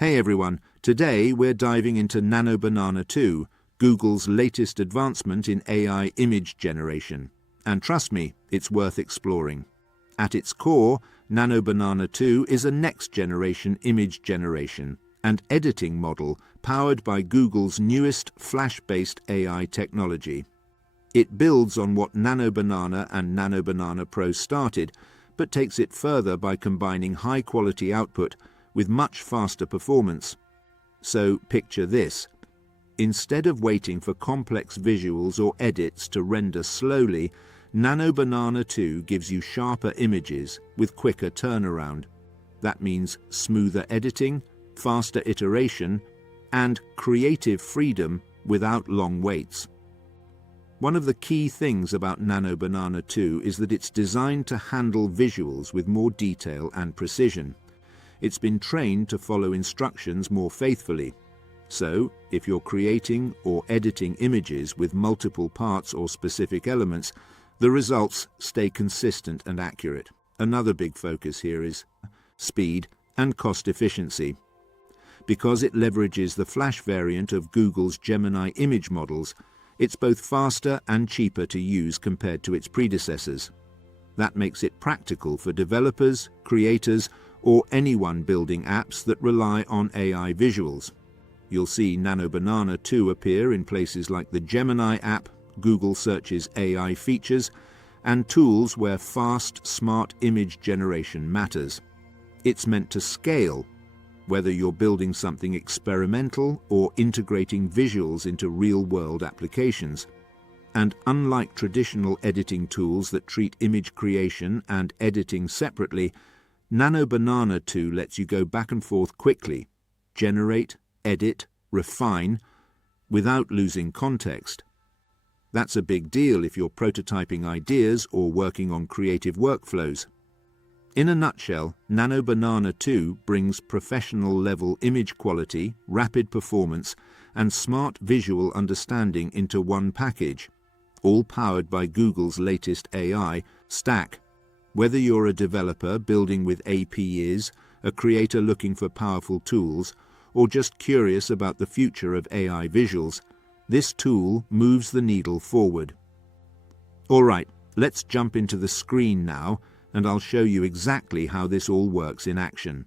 Hey everyone, today we're diving into Nano Banana 2, Google's latest advancement in AI image generation. And trust me, it's worth exploring. At its core, Nano Banana 2 is a next-generation image generation and editing model powered by Google's newest Flash-based AI technology. It builds on what Nano Banana and Nano Banana Pro started, but takes it further by combining high-quality output with much faster performance. So picture this. Instead of waiting for complex visuals or edits to render slowly, Nano Banana 2 gives you sharper images with quicker turnaround. That means smoother editing, faster iteration, and creative freedom without long waits. One of the key things about Nano Banana 2 is that it's designed to handle visuals with more detail and precision. It's been trained to follow instructions more faithfully. So, if you're creating or editing images with multiple parts or specific elements, the results stay consistent and accurate. Another big focus here is speed and cost efficiency. Because it leverages the Flash variant of Google's Gemini image models, it's both faster and cheaper to use compared to its predecessors. That makes it practical for developers, creators, or anyone building apps that rely on AI visuals. You'll see Nano Banana 2 appear in places like the Gemini app, Google Search's AI features, and tools where fast, smart image generation matters. It's meant to scale, whether you're building something experimental or integrating visuals into real-world applications. And unlike traditional editing tools that treat image creation and editing separately, Nano Banana 2 lets you go back and forth quickly, generate, edit, refine, without losing context. That's a big deal if you're prototyping ideas or working on creative workflows. In a nutshell, Nano Banana 2 brings professional-level image quality, rapid performance, and smart visual understanding into one package, all powered by Google's latest AI stack. Whether you're a developer building with APIs, a creator looking for powerful tools, or just curious about the future of AI visuals, this tool moves the needle forward. All right, let's jump into the screen now, and I'll show you exactly how this all works in action.